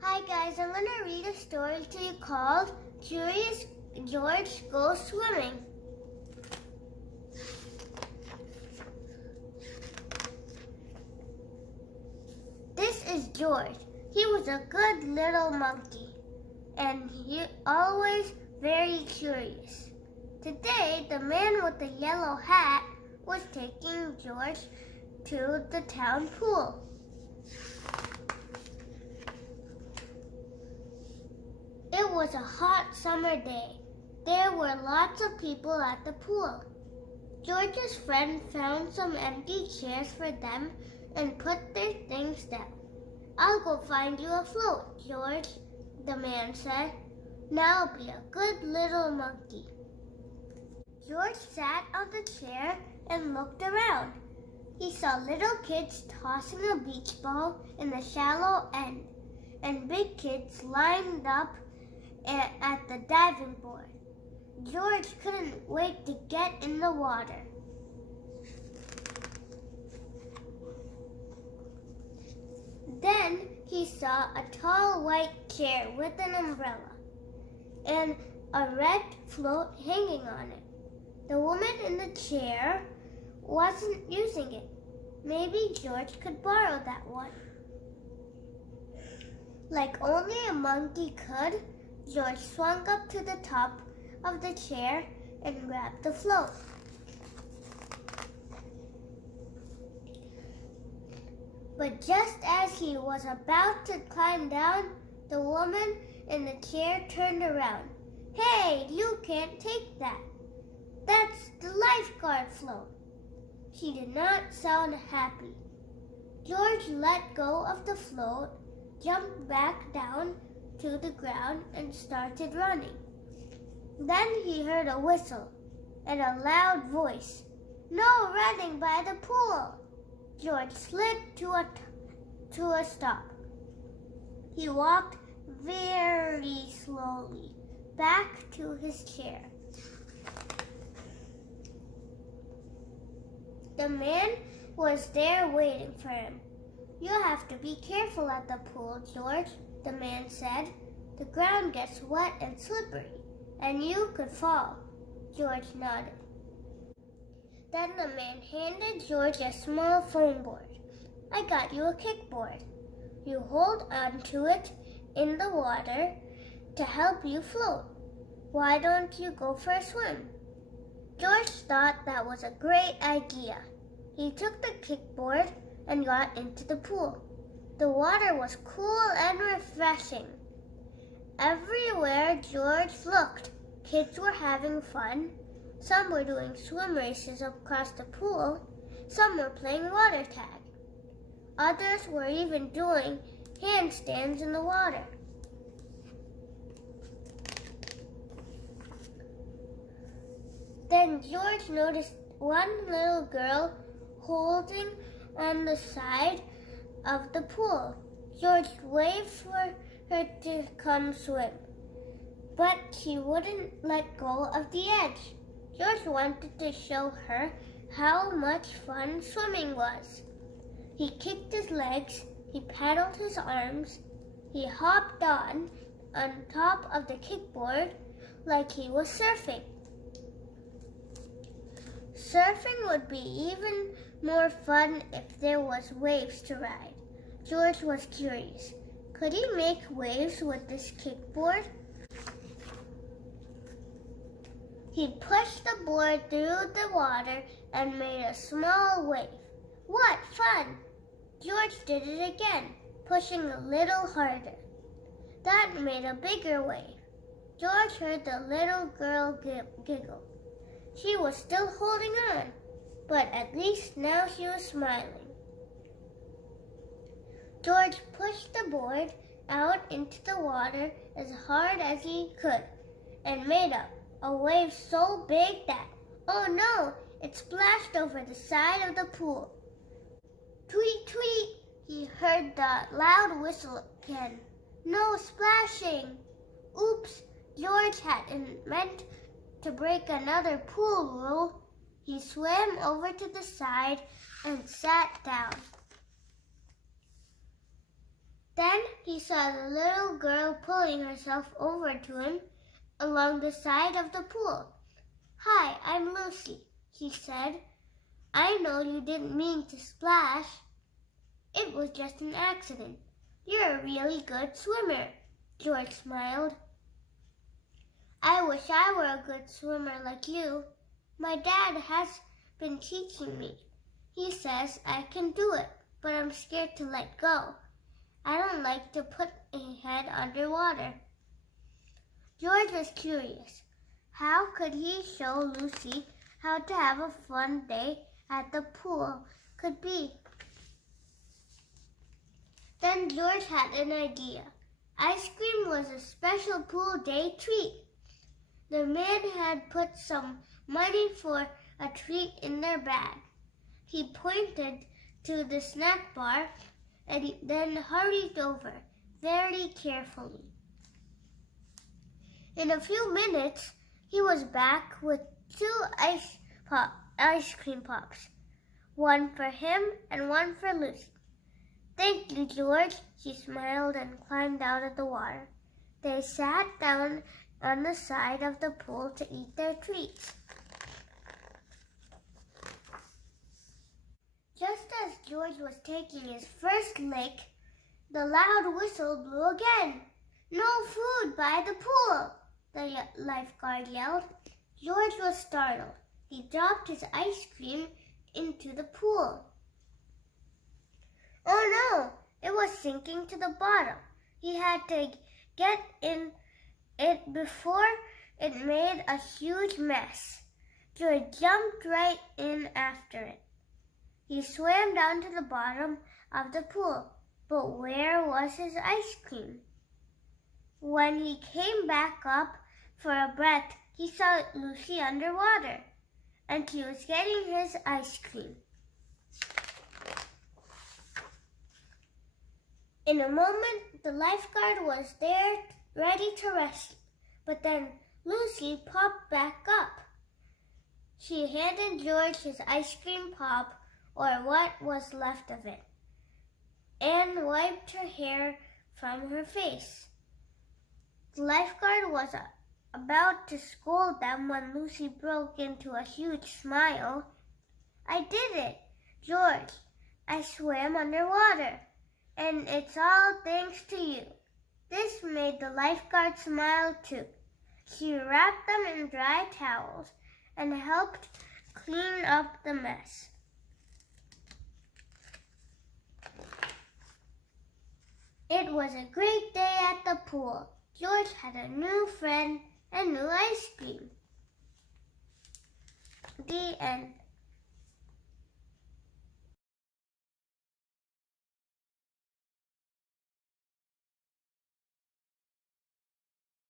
Hi guys, I'm going to read a story to you called Curious George Goes Swimming. This is George. He was a good little monkey and he always very curious. Today, the man with the yellow hat was taking George to the town pool. It was a hot summer day. There were lots of people at the pool. George's friend found some empty chairs for them and put their things down. "I'll go find you a float, George," the man said. "Now be a good little monkey." George sat on the chair and looked around. He saw little kids tossing a beach ball in the shallow end and big kids lined up at the diving board. George couldn't wait to get in the water. Then he saw a tall white chair with an umbrella and a red float hanging on it. The woman in the chair wasn't using it. Maybe George could borrow that one. Like only a monkey could, George swung up to the top of the chair and grabbed the float. But just as he was about to climb down, the woman in the chair turned around. "Hey, you can't take that. That's the lifeguard float." She did not sound happy. George let go of the float, jumped back down to the ground and started running. Then he heard a whistle and a loud voice. "No running by the pool!" George slid to a stop. He walked very slowly back to his chair. The man was there waiting for him. "You have to be careful at the pool, George," the man said. "The ground gets wet and slippery, and you could fall." George nodded. Then the man handed George a small foam board. "I got you a kickboard. You hold on to it in the water to help you float. Why don't you go for a swim?" George thought that was a great idea. He took the kickboard and got into the pool. The water was cool and refreshing. Everywhere George looked, kids were having fun. Some were doing swim races across the pool. Some were playing water tag. Others were even doing handstands in the water. Then George noticed one little girl holding on the side of the pool. George waved for her to come swim, but she wouldn't let go of the edge. George wanted to show her how much fun swimming was. He kicked his legs, he paddled his arms, he hopped on top of the kickboard like he was surfing. Surfing would be even more fun if there was waves to ride. George was curious. Could he make waves with this kickboard? He pushed the board through the water and made a small wave. What fun! George did it again, pushing a little harder. That made a bigger wave. George heard the little girl giggle. She was still holding on, but at least now she was smiling. George pushed the board out into the water as hard as he could and made a wave so big that, oh no, it splashed over the side of the pool. Tweet, tweet, he heard the loud whistle again. No splashing. Oops, George hadn't meant to break another pool rule. He swam over to the side and sat down. Then he saw the little girl pulling herself over to him along the side of the pool. "Hi, I'm Lucy," he said. "I know you didn't mean to splash. It was just an accident. You're a really good swimmer." George smiled. "I wish I were a good swimmer like you. My dad has been teaching me. He says I can do it, but I'm scared to let go. I don't like to put a head underwater." George was curious. How could he show Lucy how to have a fun day at the pool could be? Then George had an idea. Ice cream was a special pool day treat. The man had put some money for a treat in their bag. He pointed to the snack bar and then hurried over very carefully. In a few minutes, he was back with 2 ice cream pops, one for him and one for Lucy. "Thank you, George," she smiled and climbed out of the water. They sat down on the side of the pool to eat their treats. Just as George was taking his first lick, the loud whistle blew again. "No food by the pool," the lifeguard yelled. George was startled. He dropped his ice cream into the pool. Oh no, it was sinking to the bottom. He had to get in it before it made a huge mess. George jumped right in after it. He swam down to the bottom of the pool, but where was his ice cream? When he came back up for a breath, he saw Lucy underwater, and she was getting his ice cream. In a moment, the lifeguard was there ready to rescue, but then Lucy popped back up. She handed George his ice cream pop, or what was left of it, and wiped her hair from her face. The lifeguard was about to scold them when Lucy broke into a huge smile. "I did it, George. I swam underwater, and it's all thanks to you." This made the lifeguard smile too. She wrapped them in dry towels and helped clean up the mess. It was a great day at the pool. George had a new friend and new ice cream. The end.